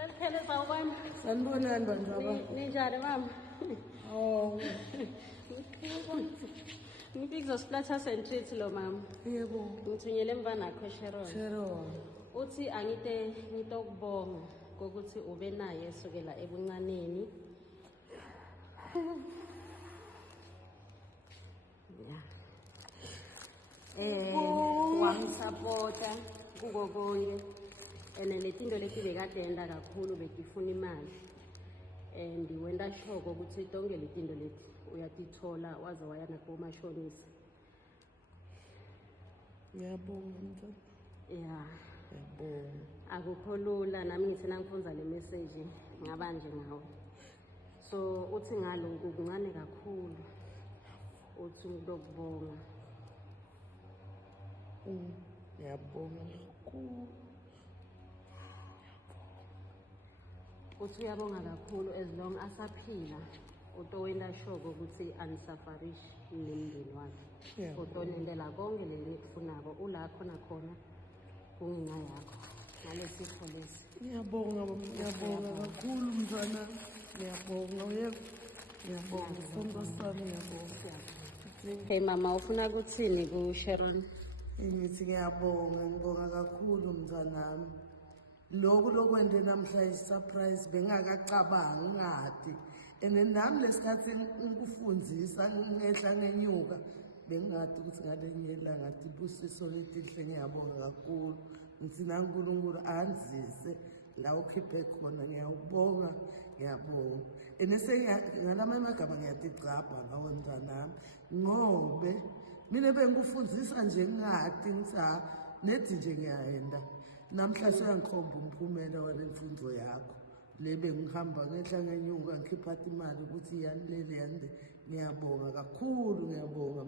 Saliphele sawubona. Sanibonani bantu aba. Ninjani mama? Oh. Ngibizwa Splatter Centrit lo mama. Yebo. Ngithunyele mfana nakho Sharon. Sharon. Uthi ngitokubonga kokuthi ube naye esukela ebuncaneni. Wangisapota kuko konke. Letinto leti bekadenda kakhulu bekifuna imali. And wenda shoko ukuthi tonke letinto leti uyatithola waze waya nakomashonisa. Ngiyabonga mntwana. Yeah. Ngiyabonga. Akukho lula nami ngithi nangifunza le message ngabanje ngawe. So uthi ngaloko kuncane kakhulu. Uthi ngikubonga. Ngiyabonga kakhulu. Uthi uyabonga kakhulu as long asaphila. Utowenda shoko ukuthi anisafarish nemndeni wakhe. Utonendela konke lelikufunako ulakho nakhona kungenxa yakho. Ngalesifo lesi. Ngiyabonga kakhulu mntwana. Ngiyabonga uyebo. Ngiyabonga sonke sami ngiyabonga. Hey mama ufuna ukuthini ku Sharon? Ngithi ngibonga kakhulu mntwanami. Lokwende namhla isurprise bengakacabangi ngadi. Nami lesikhathi ngikufundzisa ngehla ngenyuka bengingadi ukuthi ngalenyela ngathi busiso letihle ngiyabonga kakhulu. Ngithi naNkulunkulu anzise la ukhiphe khona ngiyabonga. Ngalama amagama ngiyaticabha ngawe mntwanami ngobe mina bengikufundzisa nje ngingadi ngithi nethi nje ngiyayenda. Namhla seyangikhomba umphumela walemfundo yakho. Le bengihamba ngehla ngenyuka ngikhipha imali ukuthi yanilele yande. Ngiyabonga kakhulu ngiyabonga.